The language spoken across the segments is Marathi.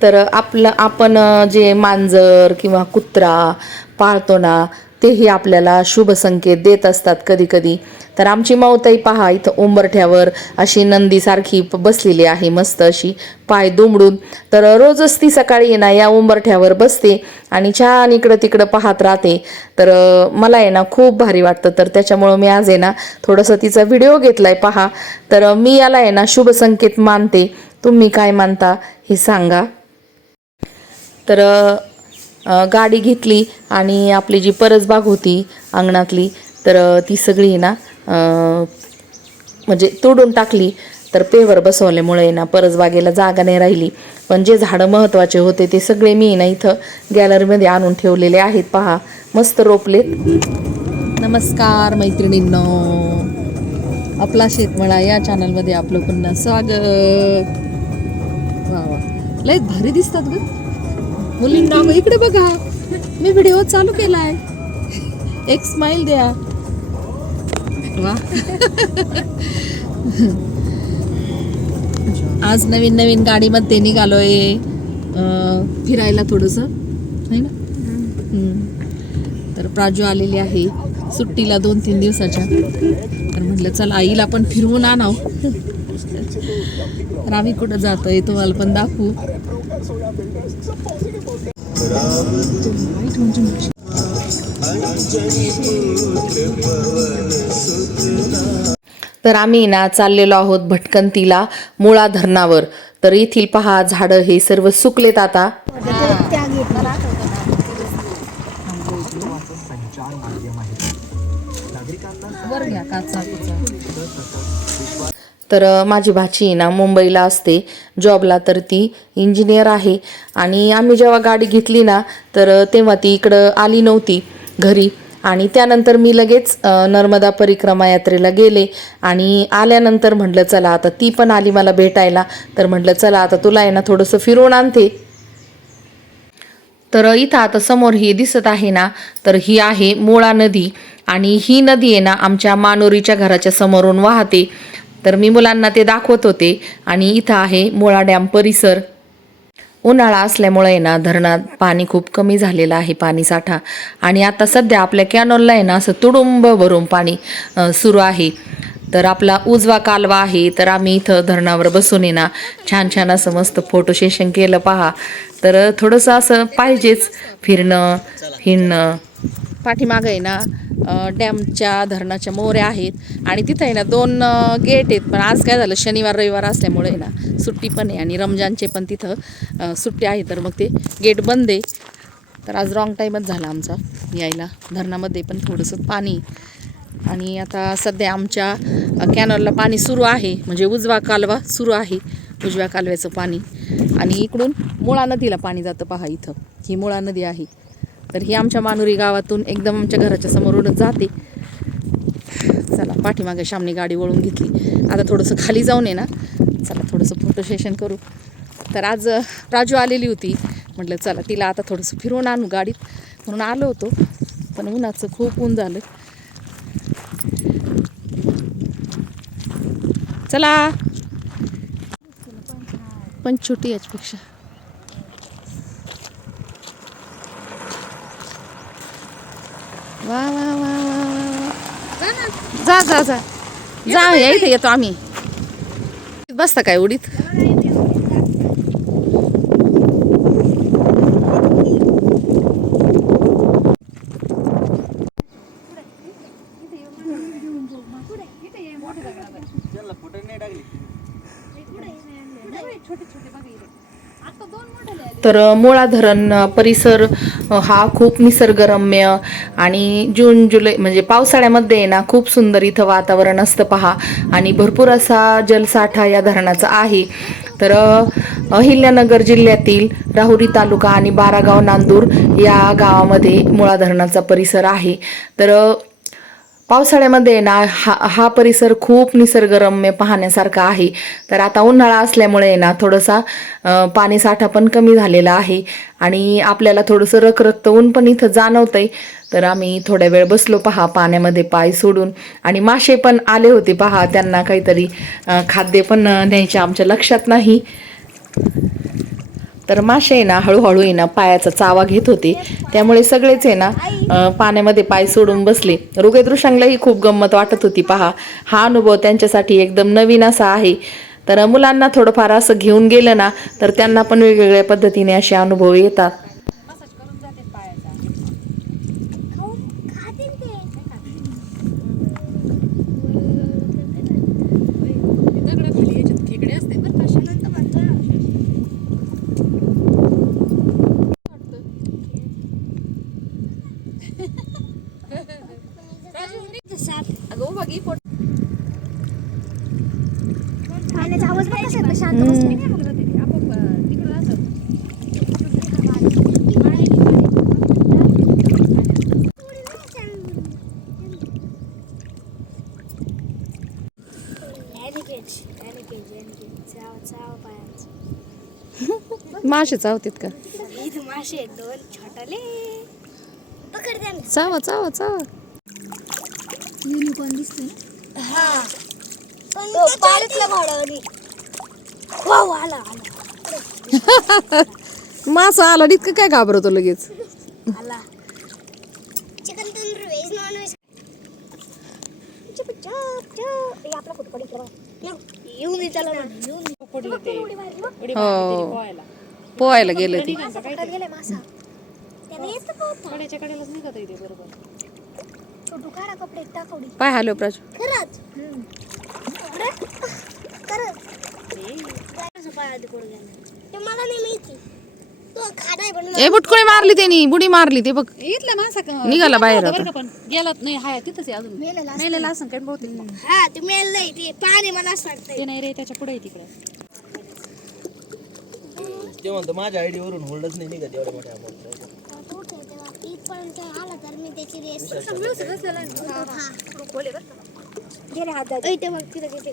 तर आपण जे मांजर किंवा कुत्रा पाळतो ना, तेही आपल्याला शुभ संकेत देत असतात कधी कधी. तर आमची माऊताई पहा इथं उंबरठ्यावर अशी नंदीसारखी बसलेली आहे, मस्त अशी पाय दुमडून. तर रोजच ती सकाळी ना या उंबरठ्यावर बसते आणि छान इकडं तिकडं पाहत राहते. तर मला आहे ना खूप भारी वाटतं. तर त्याच्यामुळं मी आज आहे ना थोडंसं तिचा व्हिडिओ घेतलाय पहा. तर मी याला आहे ना शुभ संकेत मानते. तुम्ही काय मानता हे सांगा. तर गाडी घेतली आणि आपली जी परसबाग होती अंगणातली, तर ती सगळी ना म्हणजे तोडून टाकली. तर पेवर बसवल्यामुळे ना परसबागेला जागा नाही राहिली. पण जे झाडं महत्त्वाचे होते ते सगळे मी ना इथं गॅलरीमध्ये आणून ठेवलेले आहेत पहा, मस्त रोपलेत. नमस्कार मैत्रिणींनो, आपला शेतमळा या चॅनलमध्ये आपलं पुन्हा स्वागत. वा वा, लय भारी दिसतात ग मुलींना. इकडे बघा, मी व्हिडिओ चालू केलाय. एक स्माइल द्या. वा आज नवीन नवीन गाडीमध्ये निघालोय फिरायला थोडंसं, है ना. तर प्राजू आलेली आहे सुट्टीला 2-3 दिवसाच्या. तर म्हटलं चला आईला पण फिरवून आणाव. तर आम्ही कुठं जातोय तुम्हाला पण दाखवू. तर आम्ही ना चाललेलो आहोत भटकंतीला मुळा धरणावर. तर येथील पहा झाडं हे सर्व सुकलेत आता. तर माझी भाची ना मुंबईला असते जॉबला, तर ती इंजिनियर आहे. आणि आम्ही जेव्हा गाडी घेतली ना, तर तेव्हा ती इकडं आली नव्हती घरी. आणि त्यानंतर मी लगेच नर्मदा परिक्रमा यात्रेला गेले. आणि आल्यानंतर म्हटलं चला आता ती पण आली मला भेटायला. तर म्हटलं चला आता तुला आहे ना थोडंसं फिरवून आणते. तर इथं आता समोर ही दिसत आहे ना, तर ही आहे मुळा नदी. आणि ही नदी आहे ना आमच्या मानोरीच्या घराच्या समोरून वाहते. तर मी मुलांना ते दाखवत होते. आणि इथं आहे मुळा डॅम परिसर. उन्हाळा असल्यामुळे ना धरणात पाणी खूप कमी झालेलं आहे, पाणी साठा. आणि आता सध्या आपल्या कॅनॉलला आहे ना असं तुडुंब भरून पाणी सुरू आहे. तर आपला उजवा कालवा आहे. तर आम्ही इथं धरणावर बसून आहे ना छान छान असं मस्त फोटो सेशन केलं पहा. तर थोडंसं असं पाहिजेच फिरणं हिंडणं. पाठीमागं आहे ना डॅमच्या धरणाच्या मोऱ्या आहेत. आणि तिथं आहे ना 2 गेट आहेत. पण आज काय झालं, शनिवार रविवार असल्यामुळे आहे ना सुट्टी पण आहे. आणि रमजानचे पण तिथं सुट्टी आहे. तर मग ते गेट बंद आहे. तर आज रॉंग टाईमच झाला आमचा यायला. धरणामध्ये पण थोडंसं पाणी. आणि आता सध्या आमच्या कॅनलला पाणी सुरू आहे, म्हणजे उजवा कालवा सुरू आहे, उजव्या कालव्याचं पाणी. आणि इकडून मुळा नदीला पाणी जातं पहा. इथं ही मुळा नदी आहे. तर ही आमच्या मानुरी गावातून एकदम आमच्या घराच्या समोरूनच जाते. चला पाठीमागे शामनी गाडी वळून घेतली. आता थोडंसं खाली जाऊन आहे ना, चला थोडंसं फोटो सेशन करू. तर आज प्राजू आलेली होती. म्हटलं चला तिला आता थोडंसं फिरवून आणू गाडीत, म्हणून आलो होतो. पण उन्हाचं खूप ऊन झालं. चला पण छोटी याच्यापेक्षा. वा वा वा वा, जा जा जा जा, या इथे येतो आम्ही. बसता काय उडीत. तर मुळा धरण परिसर हा खूप निसर्गरम्य आणि जून जुलै म्हणजे पावसाळ्यामध्ये ना खूप सुंदर इथं वातावरण असतं पहा. आणि भरपूर असा जलसाठा या धरणाचा आहे. तर अहिल्यानगर जिल्ह्यातील राहुरी तालुका आणि बारागाव नांदूर या गावामध्ये मुळा धरणाचा परिसर आहे. तर पावसाळ्यामध्ये ना हा परिसर खूप निसर्गरम्य पाहण्यासारखा आहे. तर आता उन्हाळा असल्यामुळे ना थोडासा पाणी साठा पण कमी झालेला आहे. आणि आपल्याला थोडंसं रखरखतं ऊन पण इथं जाणवतंय. तर आम्ही थोड्या वेळ बसलो पहा पाण्यामध्ये पाय सोडून. आणि मासे पण आले होते पहा, त्यांना काहीतरी खाद्य पण न्यायचे आमच्या लक्षात नाही. तर मासे आहे ना हळूहळू आहे ना पायाचा चावा घेत होते, त्यामुळे सगळेच आहे ना पाण्यामध्ये पाय सोडून बसले. ऋषांगलाही खूप गंमत वाटत होती. पहा, हा अनुभव त्यांच्यासाठी एकदम नवीन असा आहे. तर मुलांना थोडंफार असं घेऊन गेलं ना तर त्यांना पण वेगवेगळ्या पद्धतीने असे अनुभव येतात. पाण्याचा आवाज बघ कसा येतो, शांत बसते. मासे चावतात का? इथं मासे आहेत दोन छोटाले. पकड त्यांना. चावा चावा चावा. युनिकॉर्न दिसतोय. हा. तो पाण्यातला भाडवणी. वाव आला आला. मासा आला इतकं काय घाबरतो लगेच? आला. Chicken tandoor veg non veg. चप चप चप. हे आपला फोटो पडला बघ. येऊन दे त्याला. येऊन पडलं ते. हो. पोहायला गेलं ते. गेले मासा. त्याने येत का? कड्याच्या कड्यालाच निघत येते बरोबर. छोटू काढा कपडे टाकवडी. पाय हलव प्राजू. खरंच. खरंच. कसं पाय आधी पडू गेला. ते मला नाही माहिती. तो खाडाय पण ए बुटकुळी मारली त्यांनी, बुडी मारली ते बघ. इथला माणसा निघाला बाहेर बरं आता. का, पण गेलात नाही. हाय तिथंच आहे अजून. मेलेला असं काय बहुतेक. हा ते मेल नाही ते पाणी मला असं वाटतंय. ते नाही रे, त्याच्या पुढे तिकडे. ते म्हणतो माझ्या आयडी वरून होल्डच नाही निघत एवढ्या मोठ्या अमाऊंट. इथपर्यंत आला तर मी त्याची रेस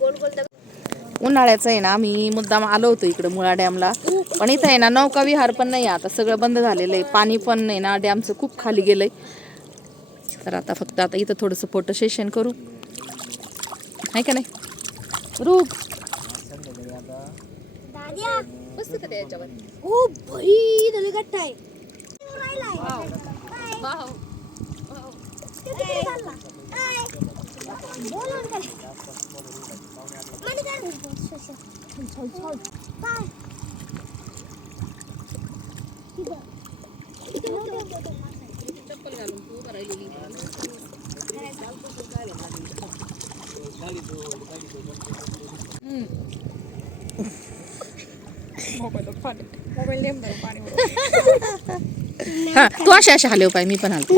गोल गोल उन्हाळ्याचं आहे ना आम्ही मुद्दाम आलो होतो इकडे मुळा डॅमला, पण इथं आहे ना नौका विहार पण नाही, आता सगळं बंद झालेलं आहे. पाणी पण नाही ना, डॅमचं खूप खाली गेलंय. तर आता फक्त आता इथं थोडंसं फोटो सेशन करू, आहे का नाही रूप? दाद्या बसतं का त्याच्यावर? ओ भाई दले गट्टा आहे. वाव. चप्पल घालून तू उभं राहिलेली. मोबाईल नेम पाणी. हा तू अशा अशा हलव पाय, मी पण हलतो.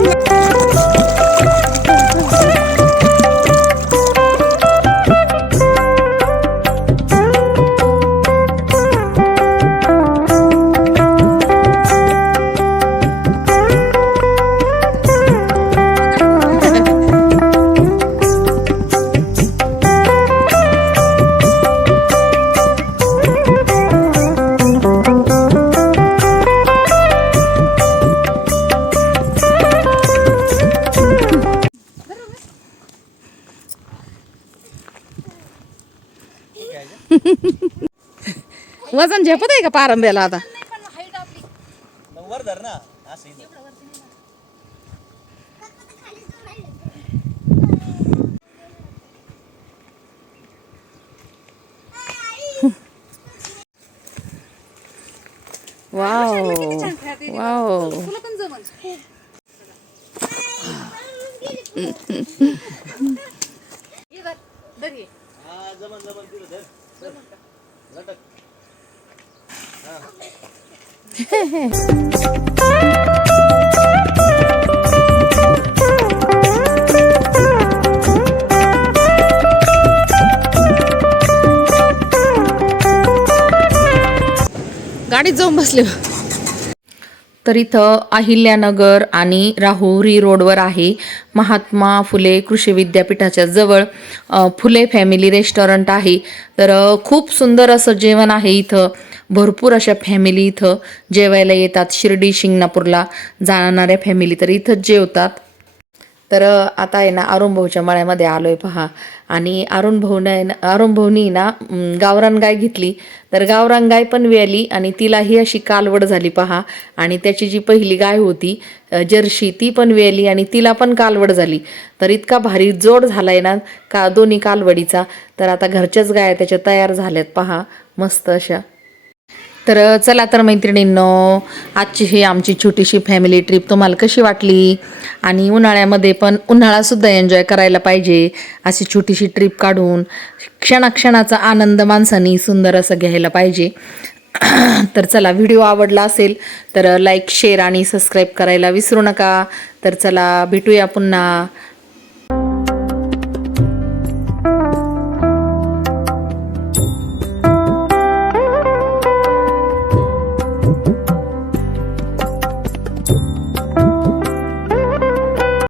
वजन झेपत आहे का पारंब्याला आता? वर धर ना असं इथं. Wow wow. तुला पण जमल. हा जमन जमन तिथं धर. लटक. गाडीत जाऊन बसले. तर इथं अहिल्यानगर आणि राहुरी रोडवर आहे महात्मा फुले कृषी विद्यापीठाच्या जवळ फुले फॅमिली रेस्टॉरंट आहे. तर खूप सुंदर असं जेवण आहे इथं. भरपूर अशा फॅमिली इथं जेवायला येतात. शिर्डी शिंगणापूरला जाणाऱ्या फॅमिली तर इथंच जेवतात. तर आता आहे ना अरुण भाऊच्या मळ्यामध्ये आलोय पहा. आणि अरुण भाऊनी ना गावरान गाय घेतली. तर गावरान गाय पण वेली आणि तिलाही अशी कालवड झाली पहा. आणि त्याची जी पहिली गाय होती जर्शी ती पण वेली आणि तिला पण कालवड झाली. तर इतका भारी जोड झालाय ना का दोन्ही कालवडीचा. तर आता घरच्याच गाया त्याच्या तयार झाल्यात पहा मस्त अशा. तर चला तर मैत्रिणींनो, आजची ही आमची छोटीशी फॅमिली ट्रिप तुम्हाला कशी वाटली. आणि उन्हाळ्यामध्ये पण उन्हाळासुद्धा एन्जॉय करायला पाहिजे अशी छोटीशी ट्रिप काढून. क्षणाक्षणाचा आनंद माणसानी सुंदर असं घ्यायला पाहिजे. तर चला, व्हिडिओ आवडला असेल तर लाईक शेअर आणि सबस्क्राईब करायला विसरू नका. तर चला भेटूया पुन्हा.